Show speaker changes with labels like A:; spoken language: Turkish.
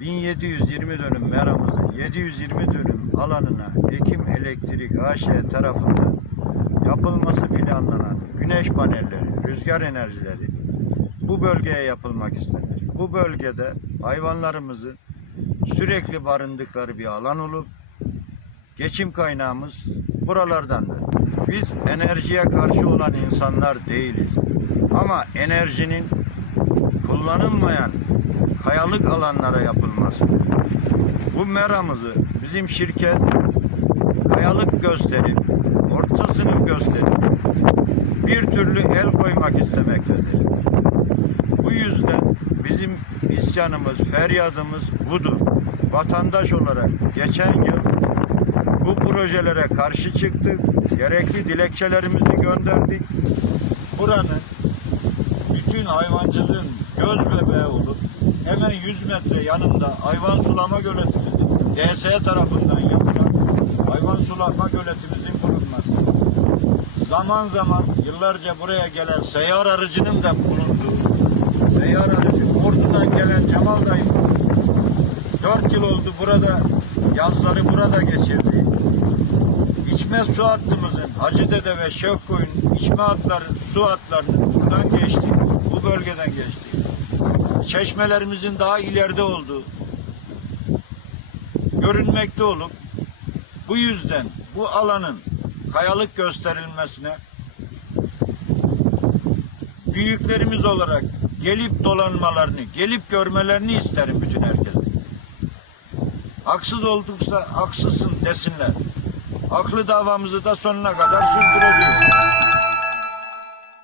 A: 1720 dönüm meramızın 720 dönüm alanına Ekim Elektrik AŞ tarafından yapılması planlanan güneş panelleri, rüzgar enerjileri bu bölgeye yapılmak istenir. Bu bölgede hayvanlarımızı sürekli barındıkları bir alan olup geçim kaynağımız buralardandır. Biz enerjiye karşı olan insanlar değiliz. Ama enerjinin kullanılmayan kayalık alanlara yapılması. Bu meramızı bizim şirket kayalık gösterip, orta sınıf gösterip bir türlü el koymak istemektedir. Bu yüzden bizim isyanımız, feryadımız budur. Vatandaş olarak geçen yıl bu projelere karşı çıktık. Gerekli dilekçelerimizi gönderdik. Buranın bütün hayvancılığın göz bebeği olup hemen 100 metre yanında hayvan sulama göletimizin DS tarafından yapılan hayvan sulama göletimizin bulunması. Zaman zaman yıllarca buraya gelen seyyar aracının da bulunduğu seyyar aracı Ordu'dan gelen Cemal dayım 4 yıl oldu burada yazları burada geçirdi. İçme su hattımızın Hacıdede ve Şevkoyun içme hatları, su hatlarının buradan geçti. Çeşmelerimizin daha ileride olduğu görünmekte olup bu yüzden bu alanın kayalık gösterilmesine büyüklerimiz olarak gelip dolanmalarını, gelip görmelerini isterim bütün herkesin. Haksız olduksa haksızsın desinler. Haklı davamızı da sonuna kadar sürdüreceğiz.